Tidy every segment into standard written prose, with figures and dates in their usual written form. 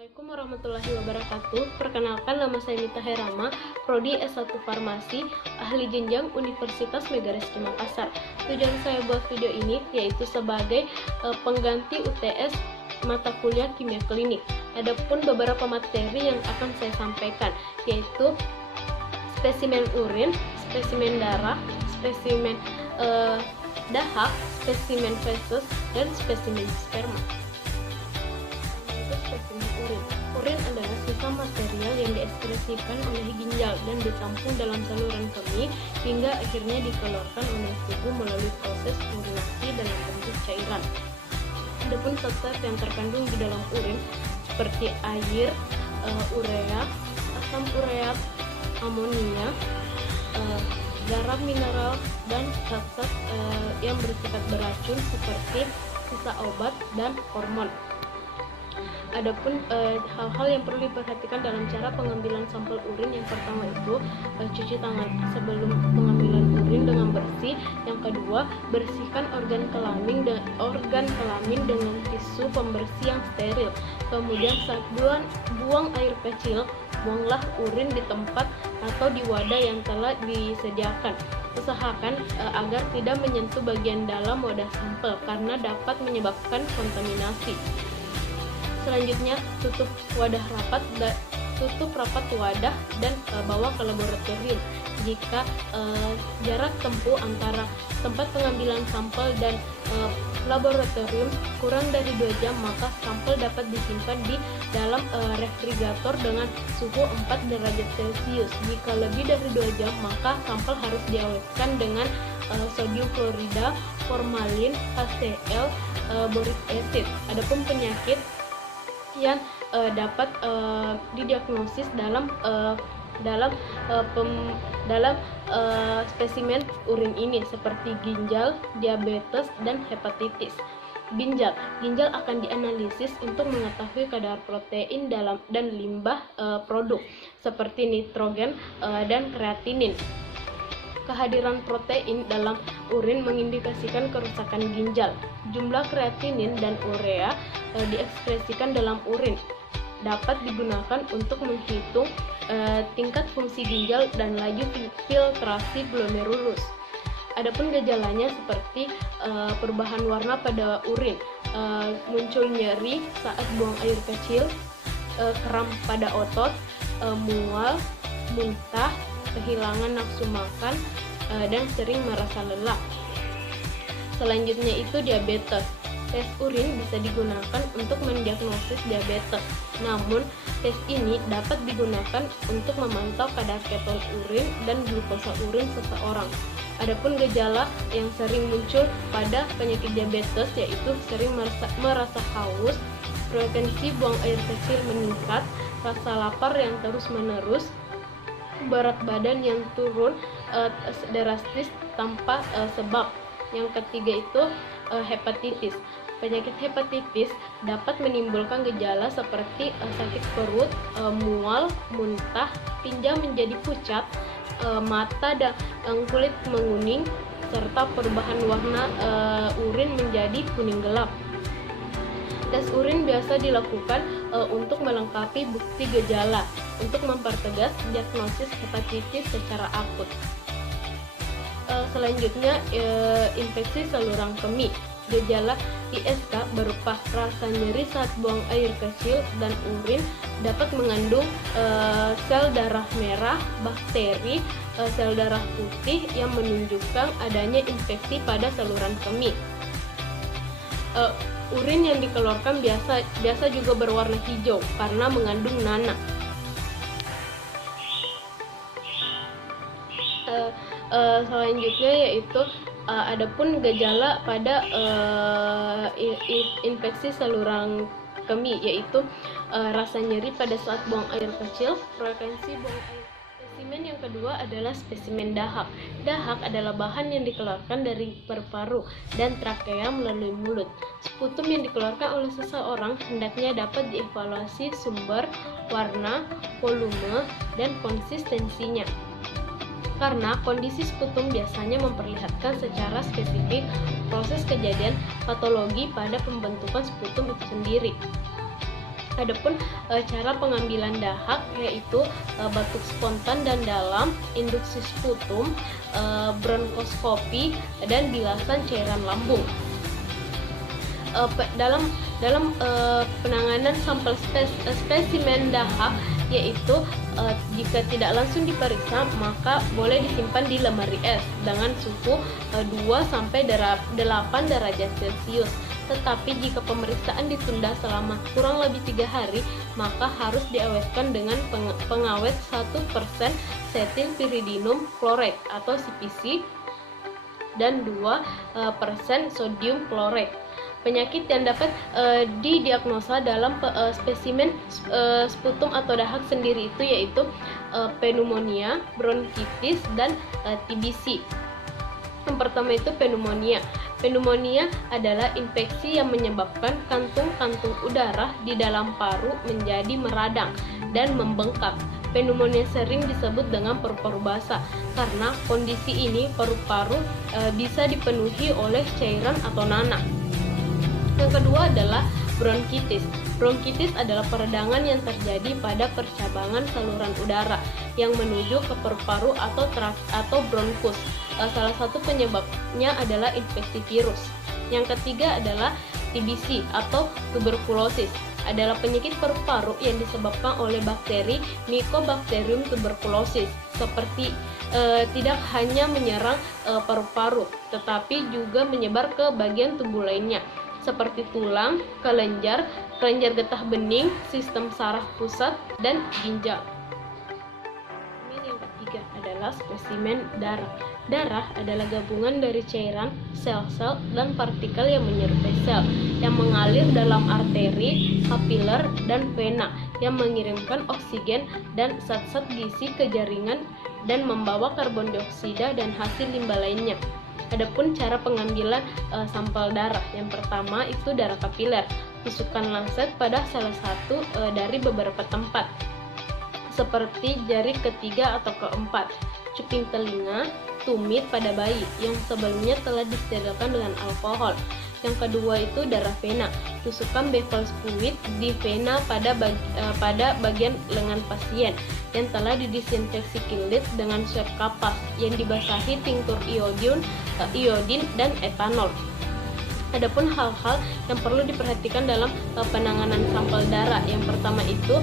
Assalamualaikum warahmatullahi wabarakatuh. Perkenalkan, nama saya Mita Herama, Prodi S1 Farmasi, ahli jenjang Universitas Megarizky Makassar. Tujuan saya buat video ini yaitu sebagai pengganti UTS mata kuliah kimia klinik. Adapun beberapa materi yang akan saya sampaikan yaitu spesimen urin, spesimen darah, spesimen dahak, spesimen feses, dan spesimen sperma. Spesimen urin. Urin adalah sisa material yang diekskresikan oleh ginjal dan ditampung dalam saluran kemih hingga akhirnya dikeluarkan oleh tubuh melalui proses urinasi dalam bentuk cairan. Adapun zat-zat yang terkandung di dalam urin seperti air, urea, asam ureat, amonia, garam mineral, dan zat-zat yang bersifat beracun seperti sisa obat dan hormon. Adapun hal-hal yang perlu diperhatikan dalam cara pengambilan sampel urin, yang pertama itu cuci tangan sebelum pengambilan urin dengan bersih. Yang kedua, bersihkan organ kelamin dengan tisu pembersih yang steril. Kemudian saat buang air kecil, buanglah urin di tempat atau di wadah yang telah disediakan. Usahakan agar tidak menyentuh bagian dalam wadah sampel karena dapat menyebabkan kontaminasi. Selanjutnya, tutup rapat wadah dan bawa ke laboratorium. Jika jarak tempuh antara tempat pengambilan sampel dan laboratorium kurang dari 2 jam, maka sampel dapat disimpan di dalam refrigerator dengan suhu 4 derajat Celcius. Jika lebih dari 2 jam, maka sampel harus diawetkan dengan sodium klorida, formalin, HCl, boric acid. Adapun penyakit yang dapat didiagnosis dalam spesimen urin ini seperti ginjal, diabetes, dan hepatitis. Ginjal akan dianalisis untuk mengetahui kadar protein dalam dan limbah produk seperti nitrogen dan kreatinin. Kehadiran protein dalam urin mengindikasikan kerusakan ginjal. Jumlah kreatinin dan urea diekspresikan dalam urin dapat digunakan untuk menghitung tingkat fungsi ginjal dan laju filtrasi glomerulus. Adapun gejalanya seperti perubahan warna pada urin, muncul nyeri saat buang air kecil, kram pada otot, mual, muntah, kehilangan nafsu makan, dan sering merasa lelah. Selanjutnya itu diabetes. Tes urin bisa digunakan untuk mendiagnosis diabetes. Namun, tes ini dapat digunakan untuk memantau kadar keton urin dan glukosa urin seseorang. Adapun gejala yang sering muncul pada penyakit diabetes yaitu sering merasa haus, frekuensi buang air kecil meningkat, rasa lapar yang terus-menerus, berat badan yang turun drastis tanpa sebab. Yang ketiga itu hepatitis. Penyakit hepatitis dapat menimbulkan gejala seperti sakit perut, mual, muntah, tinja menjadi pucat, mata dan kulit menguning, serta perubahan warna urin menjadi kuning gelap. Tes urin biasa dilakukan untuk melengkapi bukti gejala untuk mempertegas diagnosis hepatitis secara akut. Selanjutnya, infeksi saluran kemih. Gejala ISK berupa rasa nyeri saat buang air kecil dan urin, dapat mengandung sel darah merah, bakteri, sel darah putih yang menunjukkan adanya infeksi pada saluran kemih. Urin yang dikeluarkan biasa juga berwarna hijau karena mengandung nanah. Selanjutnya yaitu adapun gejala pada infeksi saluran kemih yaitu rasa nyeri pada saat buang air kecil, frekuensi buang air. Spesimen yang kedua adalah spesimen dahak. Dahak adalah bahan yang dikeluarkan dari paru-paru dan trakea melalui mulut. Sputum yang dikeluarkan oleh seseorang hendaknya dapat dievaluasi sumber, warna, volume, dan konsistensinya. Karena kondisi sputum biasanya memperlihatkan secara spesifik proses kejadian patologi pada pembentukan sputum itu sendiri. Adapun cara pengambilan dahak yaitu batuk spontan dan dalam, induksi sputum, bronkoskopi, dan bilasan cairan lambung. Dalam penanganan sampel spesimen dahak yaitu jika tidak langsung diperiksa maka boleh disimpan di lemari es dengan suhu 2-8 derajat Celcius. Tetapi jika pemeriksaan ditunda selama kurang lebih 3 hari maka harus diawetkan dengan pengawet 1% setilpiridinum kloride atau CPC dan 2% sodium kloride. Penyakit yang dapat didiagnosa dalam spesimen sputum atau dahak sendiri itu yaitu pneumonia, bronkitis, dan TBC. Yang pertama itu pneumonia. Pneumonia adalah infeksi yang menyebabkan kantung-kantung udara di dalam paru menjadi meradang dan membengkak. Pneumonia sering disebut dengan paru-paru basah karena kondisi ini paru-paru bisa dipenuhi oleh cairan atau nanah. Yang kedua adalah bronkitis. Bronkitis adalah peradangan yang terjadi pada percabangan saluran udara yang menuju ke paru-paru atau bronkus. Salah satu penyebabnya adalah infeksi virus. Yang ketiga adalah TBC atau tuberkulosis. Adalah penyakit paru-paru yang disebabkan oleh bakteri Mycobacterium tuberculosis. Seperti tidak hanya menyerang paru-paru, tetapi juga menyebar ke bagian tubuh lainnya seperti tulang, kelenjar getah bening, sistem saraf pusat, dan ginjal. Yang ketiga adalah spesimen darah. Darah adalah gabungan dari cairan, sel-sel, dan partikel yang menyerupai sel, yang mengalir dalam arteri, kapiler, dan vena, yang mengirimkan oksigen dan zat-zat gizi ke jaringan dan membawa karbon dioksida dan hasil limbah lainnya. Adapun cara pengambilan sampel darah, yang pertama itu darah kapiler. Tusukan lancet pada salah satu dari beberapa tempat, seperti jari ketiga atau keempat, cuping telinga, tumit pada bayi yang sebelumnya telah disterilkan dengan alkohol. Yang kedua itu darah vena. Tusukan Bevel's fluid di vena pada bagian lengan pasien yang telah didisinfeksi kilit dengan swab kapas yang dibasahi tinktur iodin dan etanol. Adapun hal-hal yang perlu diperhatikan dalam penanganan sampel darah, yang pertama itu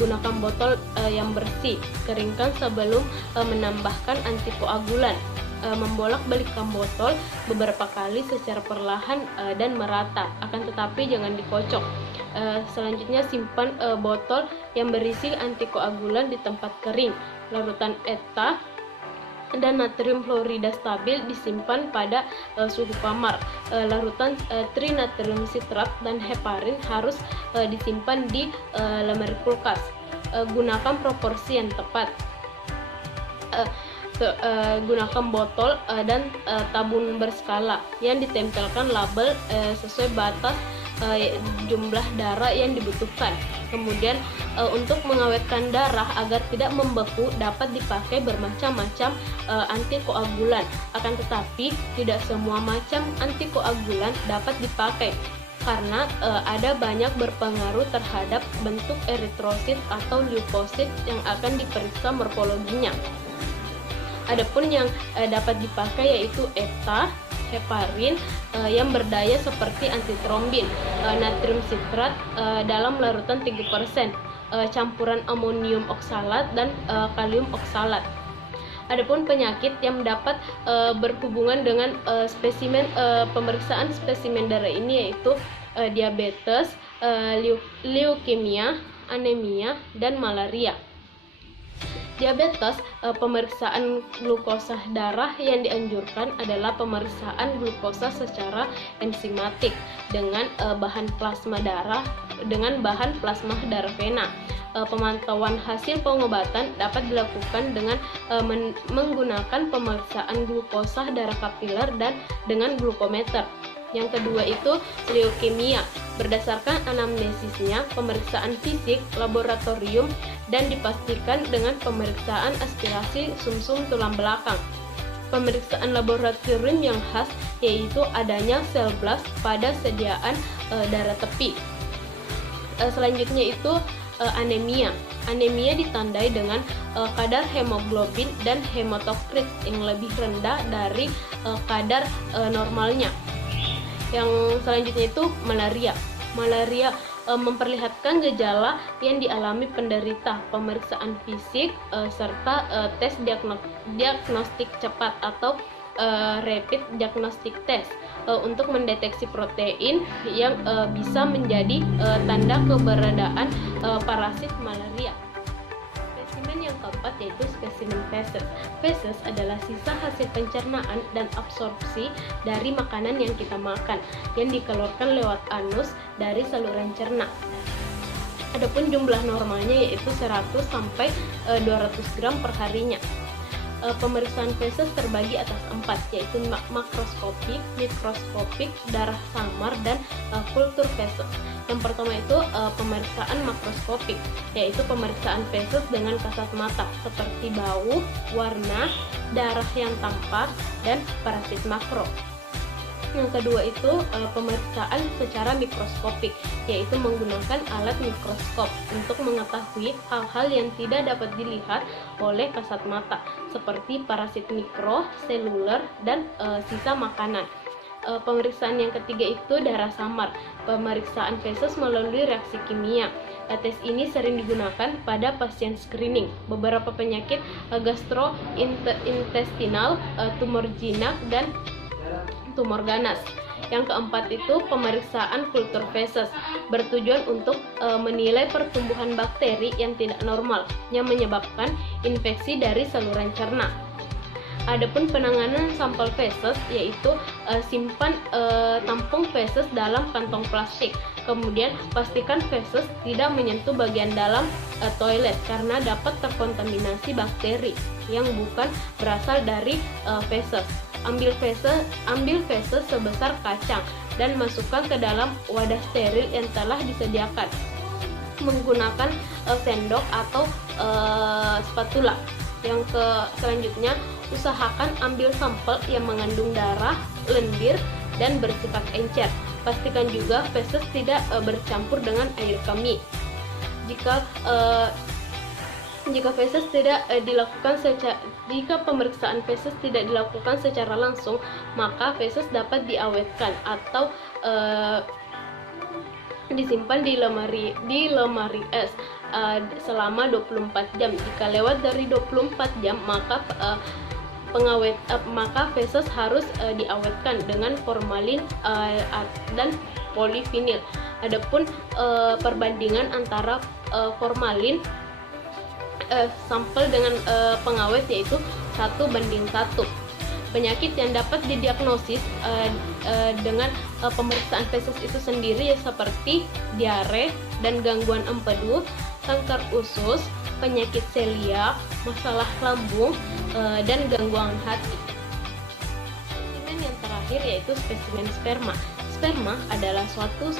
gunakan botol yang bersih, keringkan sebelum menambahkan antikoagulan. Membolak-balikkan botol beberapa kali secara perlahan dan merata, akan tetapi jangan dikocok. Selanjutnya simpan botol yang berisi antikoagulan di tempat kering. Larutan ETA dan natrium fluorida stabil disimpan pada suhu kamar. Larutan trinatrium sitrat dan heparin harus disimpan di lemari kulkas. Gunakan proporsi yang tepat. Gunakan botol dan tabung berskala yang ditempelkan label sesuai batas jumlah darah yang dibutuhkan. Kemudian untuk mengawetkan darah agar tidak membeku dapat dipakai bermacam-macam antikoagulan. Akan tetapi tidak semua macam antikoagulan dapat dipakai karena ada banyak berpengaruh terhadap bentuk eritrosit atau leukosit yang akan diperiksa morfologinya. Adapun yang dapat dipakai yaitu ETA, heparin yang berdaya seperti antitrombin, natrium sitrat dalam larutan 3%, campuran amonium oksalat dan kalium oksalat. Adapun penyakit yang dapat berhubungan dengan pemeriksaan spesimen darah ini yaitu diabetes, leukemia, anemia, dan malaria. Diabetes, pemeriksaan glukosa darah yang dianjurkan adalah pemeriksaan glukosa secara enzimatik dengan bahan plasma darah vena. Pemantauan hasil pengobatan dapat dilakukan dengan menggunakan pemeriksaan glukosa darah kapiler dan dengan glukometer. Yang kedua itu leukemia. Berdasarkan anamnesisnya, pemeriksaan fisik, laboratorium, dan dipastikan dengan pemeriksaan aspirasi sumsum tulang belakang. Pemeriksaan laboratorium yang khas yaitu adanya sel blast pada sediaan darah tepi. Selanjutnya itu anemia. Anemia ditandai dengan kadar hemoglobin dan hematokrit yang lebih rendah dari kadar normalnya. Yang selanjutnya itu malaria. Malaria memperlihatkan gejala yang dialami penderita, pemeriksaan fisik serta tes diagnostik cepat atau rapid diagnostic test untuk mendeteksi protein yang bisa menjadi tanda keberadaan parasit malaria. Spesimen yang keempat yaitu spesimen feses. Feses adalah sisa hasil pencernaan dan absorpsi dari makanan yang kita makan yang dikeluarkan lewat anus dari saluran cerna. Adapun jumlah normalnya yaitu 100 sampai 200 gram per harinya. Pemeriksaan feses terbagi atas 4, yaitu makroskopik, mikroskopik, darah samar, dan kultur feses. Yang pertama itu pemeriksaan makroskopik, yaitu pemeriksaan feses dengan kasat mata seperti bau, warna, darah yang tampak, dan parasit makro. Yang kedua itu pemeriksaan secara mikroskopik, yaitu menggunakan alat mikroskop untuk mengetahui hal-hal yang tidak dapat dilihat oleh kasat mata, seperti parasit mikro, seluler, dan sisa makanan. Pemeriksaan yang ketiga itu darah samar, pemeriksaan feses melalui reaksi kimia. Tes ini sering digunakan pada pasien screening beberapa penyakit gastrointestinal, tumor jinak, dan tumor ganas. Yang keempat itu pemeriksaan kultur feses, bertujuan untuk menilai pertumbuhan bakteri yang tidak normal yang menyebabkan infeksi dari saluran cerna. Adapun penanganan sampel feses yaitu simpan tampung feses dalam kantong plastik. Kemudian pastikan feses tidak menyentuh bagian dalam toilet karena dapat terkontaminasi bakteri yang bukan berasal dari feses. Ambil feses sebesar kacang dan masukkan ke dalam wadah steril yang telah disediakan menggunakan sendok atau spatula. Selanjutnya, usahakan ambil sampel yang mengandung darah, lendir, dan bersifat encer. Pastikan juga feses tidak bercampur dengan air kemih. Jika pemeriksaan feses tidak dilakukan secara langsung, maka feses dapat diawetkan atau disimpan di lemari es selama 24 jam. Jika lewat dari 24 jam, maka feses harus diawetkan dengan formalin dan polivinil. Adapun perbandingan antara formalin sampel dengan pengawet yaitu 1:1. Penyakit yang dapat didiagnosis dengan pemeriksaan feses itu sendiri seperti diare dan gangguan empedu, kanker usus, penyakit seliak, masalah lambung, dan gangguan hati. Spesimen yang terakhir yaitu spesimen sperma. Sperma adalah suatu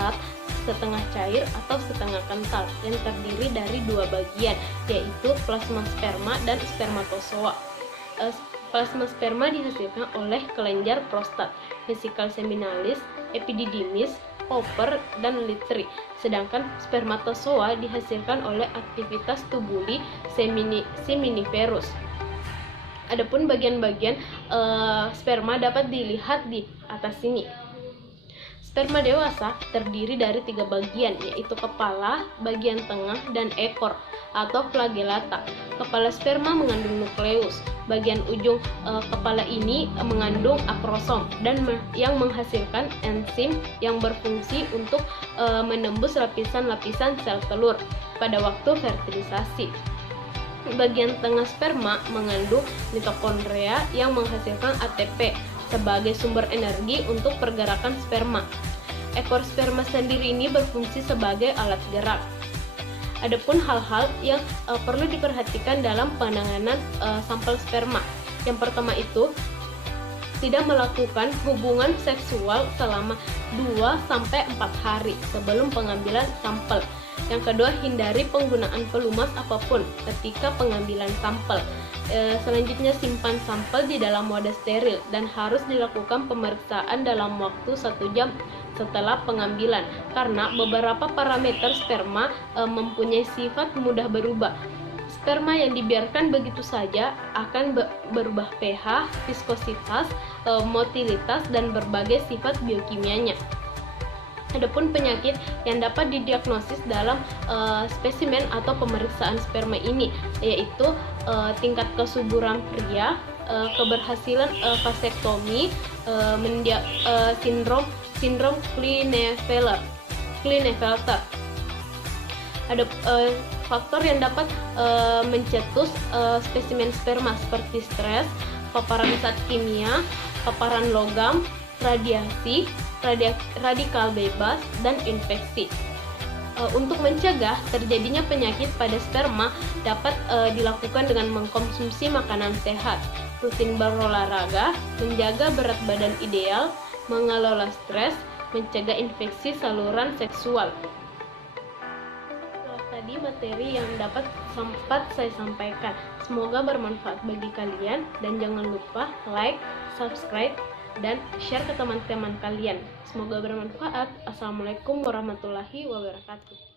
zat setengah cair atau setengah kental yang terdiri dari dua bagian, yaitu plasma sperma dan spermatozoa. Plasma sperma dihasilkan oleh kelenjar prostat, vesikel seminalis, epididymis, oper, dan litri. Sedangkan spermatozoa dihasilkan oleh aktivitas tubuli seminiferus. Adapun bagian-bagian sperma dapat dilihat di atas sini. Sperma dewasa terdiri dari 3 bagian, yaitu kepala, bagian tengah, dan ekor atau flagellata. Kepala sperma mengandung nukleus. Bagian ujung kepala ini mengandung akrosom dan yang menghasilkan enzim yang berfungsi untuk menembus lapisan-lapisan sel telur pada waktu fertilisasi. Bagian tengah sperma mengandung mitokondria yang menghasilkan ATP sebagai sumber energi untuk pergerakan sperma. Ekor sperma sendiri ini berfungsi sebagai alat gerak. Adapun hal-hal yang perlu diperhatikan dalam penanganan sampel sperma. Yang pertama itu tidak melakukan hubungan seksual selama 2-4 hari sebelum pengambilan sampel. Yang kedua, hindari penggunaan pelumas apapun ketika pengambilan sampel. Selanjutnya, simpan sampel di dalam wadah steril dan harus dilakukan pemeriksaan dalam waktu 1 jam setelah pengambilan, karena beberapa parameter sperma mempunyai sifat mudah berubah. Sperma yang dibiarkan begitu saja akan berubah pH, viskositas, motilitas, dan berbagai sifat biokimianya. Adapun penyakit yang dapat didiagnosis dalam spesimen atau pemeriksaan sperma ini yaitu tingkat kesuburan pria, keberhasilan vasektomi, sindrom Klinefelter. Ada faktor yang dapat mencetus spesimen sperma seperti stres, paparan zat kimia, paparan logam, radiasi, radikal bebas, dan infeksi. Untuk mencegah terjadinya penyakit pada sperma dapat dilakukan dengan mengkonsumsi makanan sehat, rutin berolahraga, menjaga berat badan ideal, mengelola stres, mencegah infeksi saluran seksual. Tadi materi yang sempat saya sampaikan. Semoga bermanfaat bagi kalian, dan jangan lupa like, subscribe, dan share ke teman-teman kalian. Semoga bermanfaat. Assalamualaikum warahmatullahi wabarakatuh.